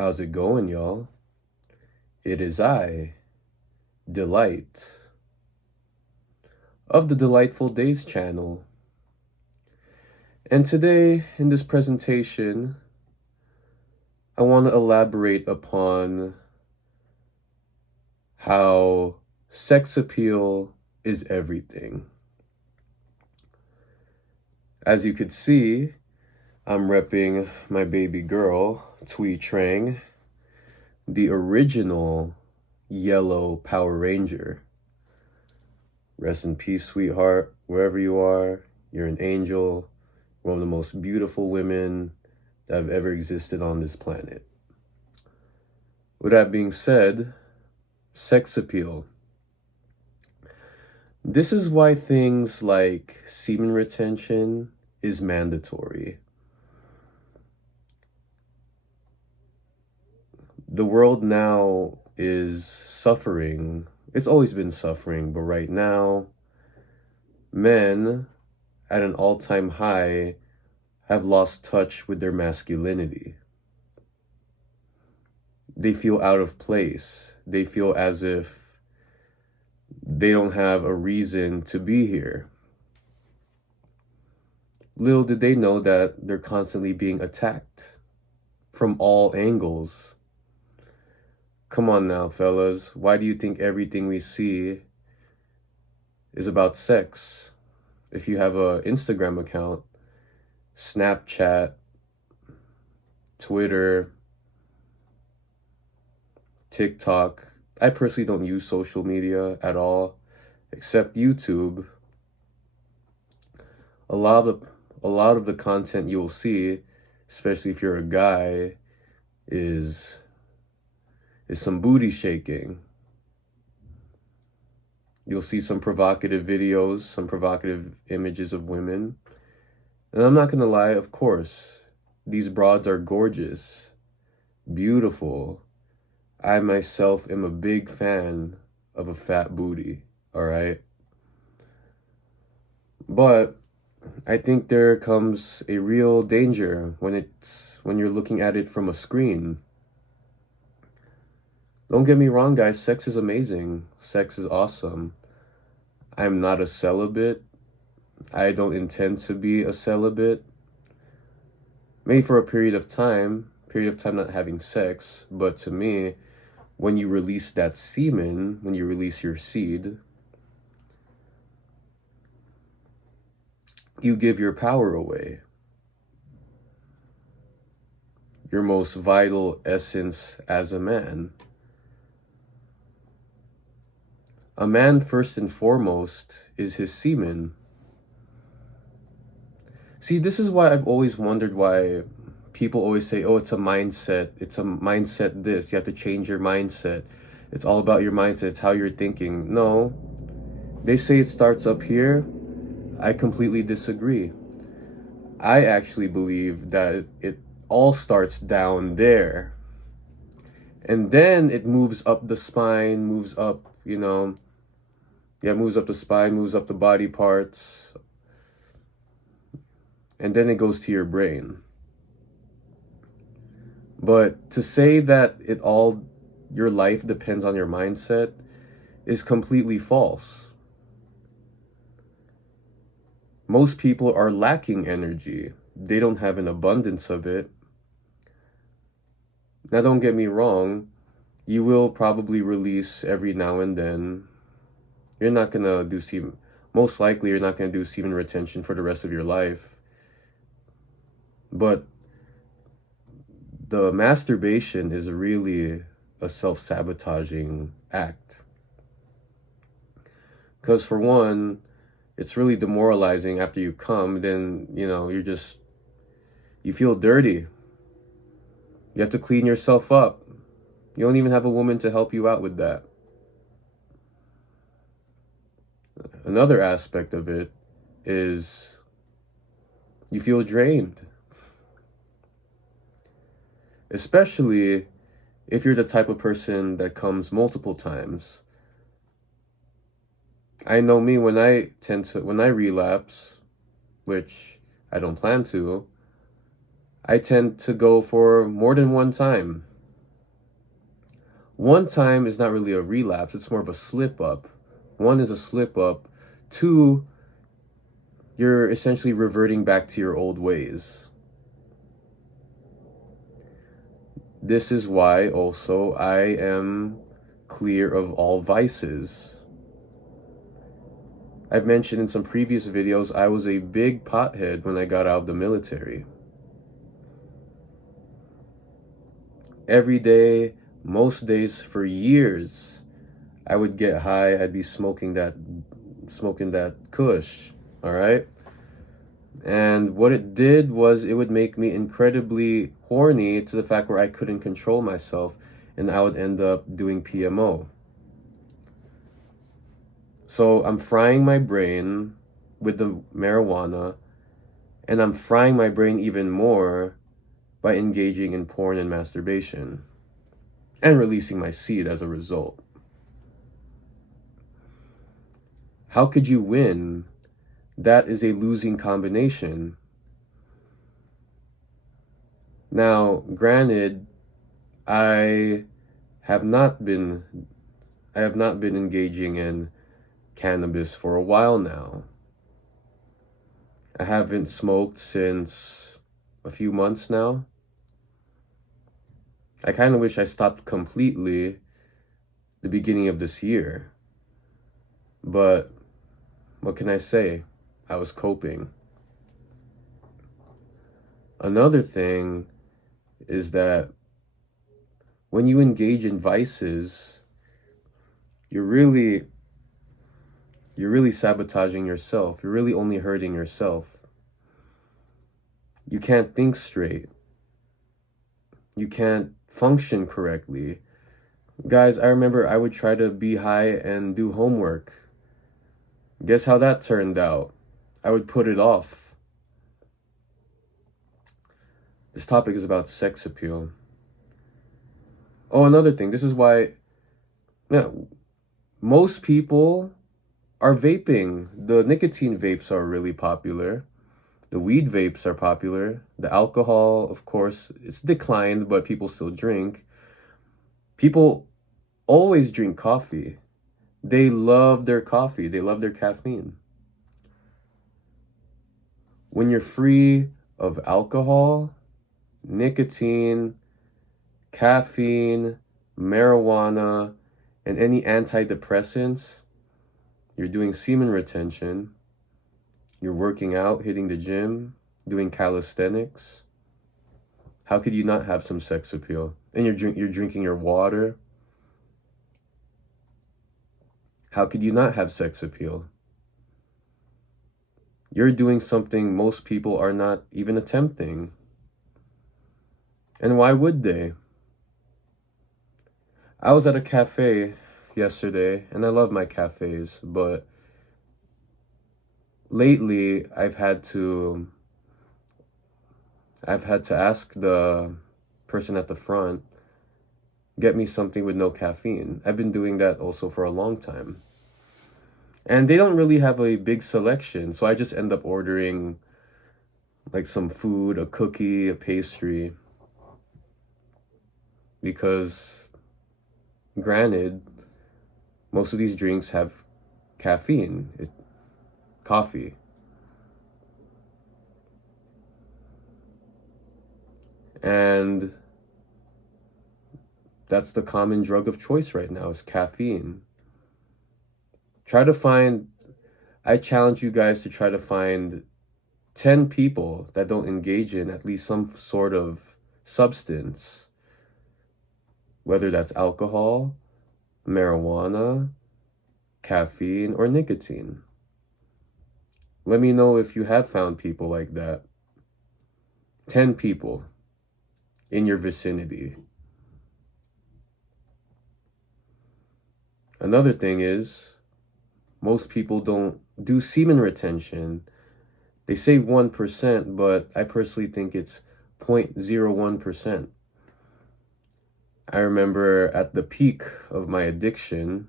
How's it going, y'all? It is I, Delight, of the Delightful Days channel. And today, in this presentation, I want to elaborate upon how sex appeal is everything. As you could see, I'm repping my baby girl, Twee Trang, the original yellow Power Ranger. Rest in peace, sweetheart. Wherever you are, you're an angel. One of the most beautiful women that have ever existed on this planet. With that being said, sex appeal. This is why things like semen retention is mandatory. The world now is suffering. It's always been suffering, but right now, men at an all-time high have lost touch with their masculinity. They feel out of place. They feel as if they don't have a reason to be here. Little did they know that they're constantly being attacked from all angles. Come on now, fellas. Why do you think everything we see is about sex? If you have an Instagram account, Snapchat, Twitter, TikTok. I personally don't use social media at all, except YouTube. A lot of the content you will see, especially if you're a guy, is some booty shaking. You'll see some provocative videos, some provocative images of women. And I'm not gonna lie, of course, these broads are gorgeous, beautiful. I myself am a big fan of a fat booty, all right? But I think there comes a real danger when you're looking at it from a screen. Don't get me wrong, guys, sex is amazing. Sex is awesome. I'm not a celibate. I don't intend to be a celibate. Maybe for a period of time not having sex, but to me, when you release that semen, when you release your seed, you give your power away. Your most vital essence as a man. A man, first and foremost, is his semen. See, this is why I've always wondered why people always say, oh, it's a mindset. It's a mindset this. You have to change your mindset. It's all about your mindset. It's how you're thinking. No. They say it starts up here. I completely disagree. I actually believe that it all starts down there. And then it moves up the spine, moves up, moves up the spine, moves up the body parts. And then it goes to your brain. But to say that your life depends on your mindset is completely false. Most people are lacking energy. They don't have an abundance of it. Now, don't get me wrong. You will probably release every now and then. You're not going to do semen. Most likely, you're not going to do semen retention for the rest of your life. But the masturbation is really a self-sabotaging act. Because for one, it's really demoralizing after you come. Then, you feel dirty. You have to clean yourself up. You don't even have a woman to help you out with that. Another aspect of it is you feel drained. Especially if you're the type of person that comes multiple times. I know me, when I relapse, which I don't plan to, I tend to go for more than one time. One time is not really a relapse, it's more of a slip up. One is a slip up. Two, you're essentially reverting back to your old ways. This is why also I am clear of all vices. I've mentioned in some previous videos, I was a big pothead when I got out of the military. Every day, most days for years, I would get high, I'd be smoking that kush, all right? And what it did was it would make me incredibly horny to the fact where I couldn't control myself, and I would end up doing PMO. So I'm frying my brain with the marijuana, and I'm frying my brain even more by engaging in porn and masturbation and releasing my seed as a result. How could you win? That is a losing combination. Now, granted, I have not been engaging in cannabis for a while now. I haven't smoked since a few months now. I kind of wish I stopped completely the beginning of this year. But what can I say? I was coping. Another thing is that when you engage in vices, you're really sabotaging yourself. You're really only hurting yourself. You can't think straight. You can't function correctly. Guys, I remember I would try to be high and do homework. Guess how that turned out? I would put it off. This topic is about sex appeal. Oh, another thing. This is why most people are vaping. The nicotine vapes are really popular. The weed vapes are popular. The alcohol, of course, it's declined, but people still drink. People always drink coffee. They love their coffee. They love their caffeine. When you're free of alcohol, nicotine, caffeine, marijuana, and any antidepressants, you're doing semen retention, you're working out, hitting the gym, doing calisthenics. How could you not have some sex appeal? And you're drinking your water. How could you not have sex appeal? You're doing something most people are not even attempting. And why would they? I was at a cafe yesterday, and I love my cafes, but lately I've had to ask the person at the front, get me something with no caffeine. I've been doing that also for a long time. And they don't really have a big selection, so I just end up ordering like some food, a cookie, a pastry. Because granted, most of these drinks have caffeine, coffee. And that's the common drug of choice right now, is caffeine. I challenge you guys to try to find 10 people that don't engage in at least some sort of substance, whether that's alcohol, marijuana, caffeine, or nicotine. Let me know if you have found people like that. 10 people in your vicinity. Another thing is, most people don't do semen retention. They say 1%, but I personally think it's 0.01%. I remember at the peak of my addiction,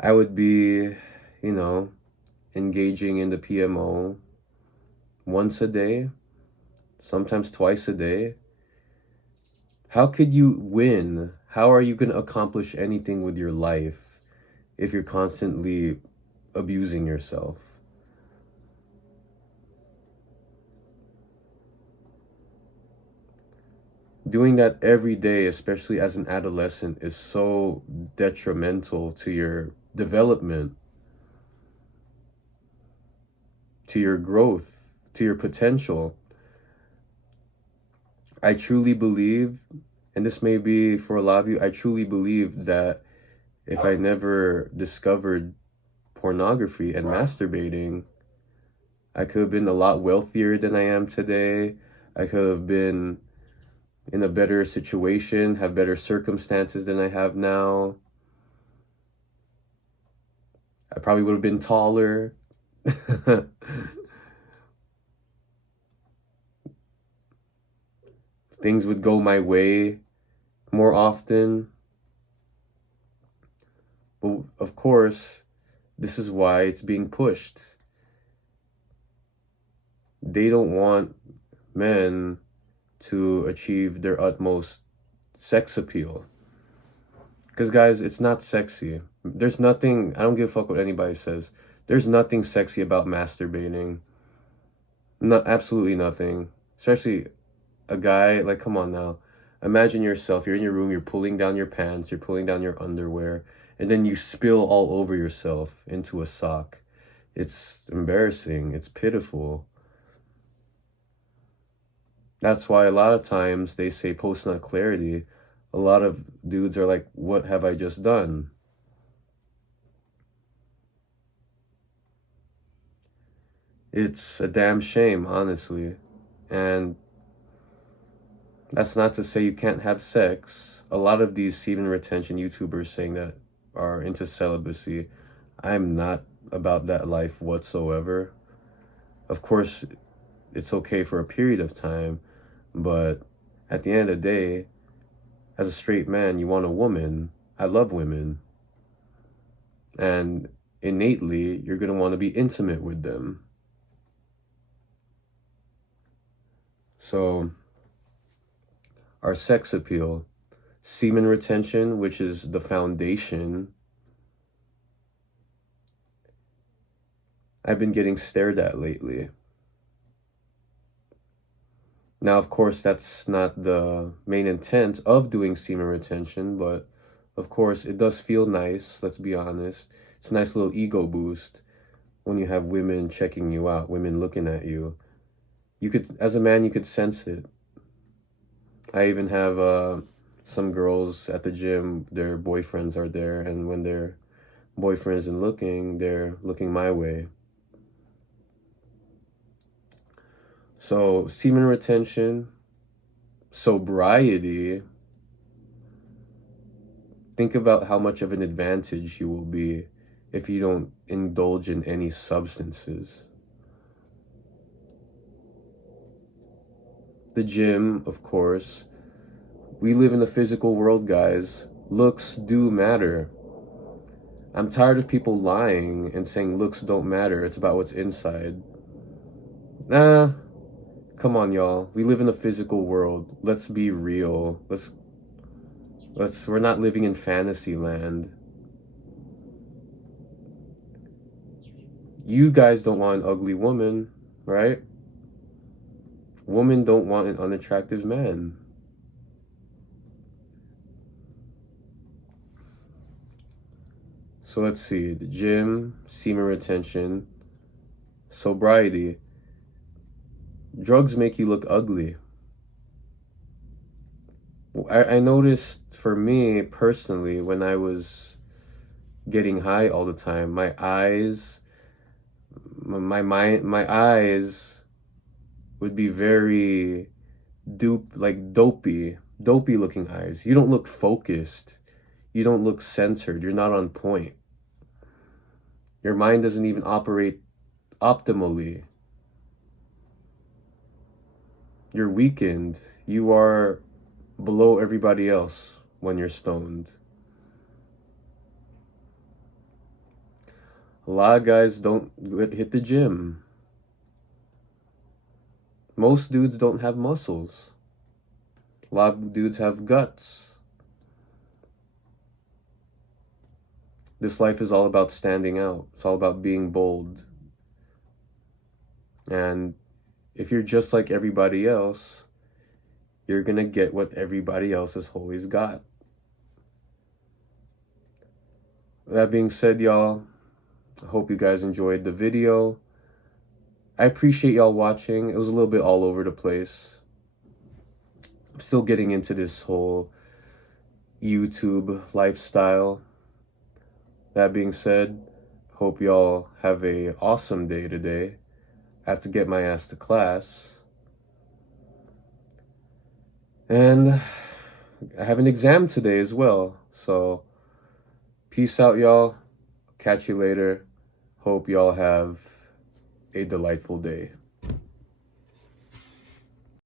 I would be, engaging in the PMO once a day, sometimes twice a day. How could you win? How are you going to accomplish anything with your life if you're constantly abusing yourself? Doing that every day, especially as an adolescent, is so detrimental to your development, to your growth, to your potential. I truly believe, and this may be for a lot of you, I truly believe that if I never discovered pornography and masturbating, I could have been a lot wealthier than I am today. I could have been in a better situation, have better circumstances than I have now. I probably would have been taller. Things would go my way more often. But of course, this is why it's being pushed. They don't want men to achieve their utmost sex appeal. Because, guys, it's not sexy. There's nothing, I don't give a fuck what anybody says. There's nothing sexy about masturbating. Not, absolutely nothing. Especially a guy, like, come on now. Imagine yourself, you're in your room, you're pulling down your pants, you're pulling down your underwear, and then you spill all over yourself into a sock. It's embarrassing. It's pitiful. That's why a lot of times they say post-nut clarity. A lot of dudes are like, what have I just done? It's a damn shame, honestly. And that's not to say you can't have sex. A lot of these semen retention YouTubers saying that are into celibacy. I'm not about that life whatsoever. Of course, it's okay for a period of time, but at the end of the day, as a straight man, you want a woman. I love women. And innately, you're going to want to be intimate with them. So, our sex appeal, semen retention, which is the foundation, I've been getting stared at lately. Now, of course, that's not the main intent of doing semen retention, but of course, it does feel nice, let's be honest. It's a nice little ego boost when you have women checking you out, women looking at you. You could, as a man, you could sense it. I even have some girls at the gym, their boyfriends are there, and when their boyfriend isn't looking, they're looking my way. So, semen retention, sobriety, think about how much of an advantage you will be if you don't indulge in any substances. The gym, of course. We live in a physical world, guys. Looks do matter. I'm tired of people lying and saying looks don't matter. It's about what's inside. Nah, come on, y'all. We live in a physical world. Let's be real. We're not living in fantasy land. You guys don't want an ugly woman, right? Women don't want an unattractive man. So let's see, the gym, semen retention, sobriety. Drugs make you look ugly. I noticed for me personally, when I was getting high all the time, my eyes, my mind, my eyes would be very dopey looking eyes. You don't look focused. You don't look centered. You're not on point. Your mind doesn't even operate optimally. You're weakened. You are below everybody else when you're stoned. A lot of guys don't hit the gym. Most dudes don't have muscles. A lot of dudes have guts. This life is all about standing out. It's all about being bold. And if you're just like everybody else, you're gonna get what everybody else has always got. That being said, y'all, I hope you guys enjoyed the video. I appreciate y'all watching. It was a little bit all over the place. I'm still getting into this whole YouTube lifestyle. That being said, hope y'all have a awesome day today. I have to get my ass to class. And I have an exam today as well. So peace out, y'all. Catch you later. Hope y'all have a delightful day.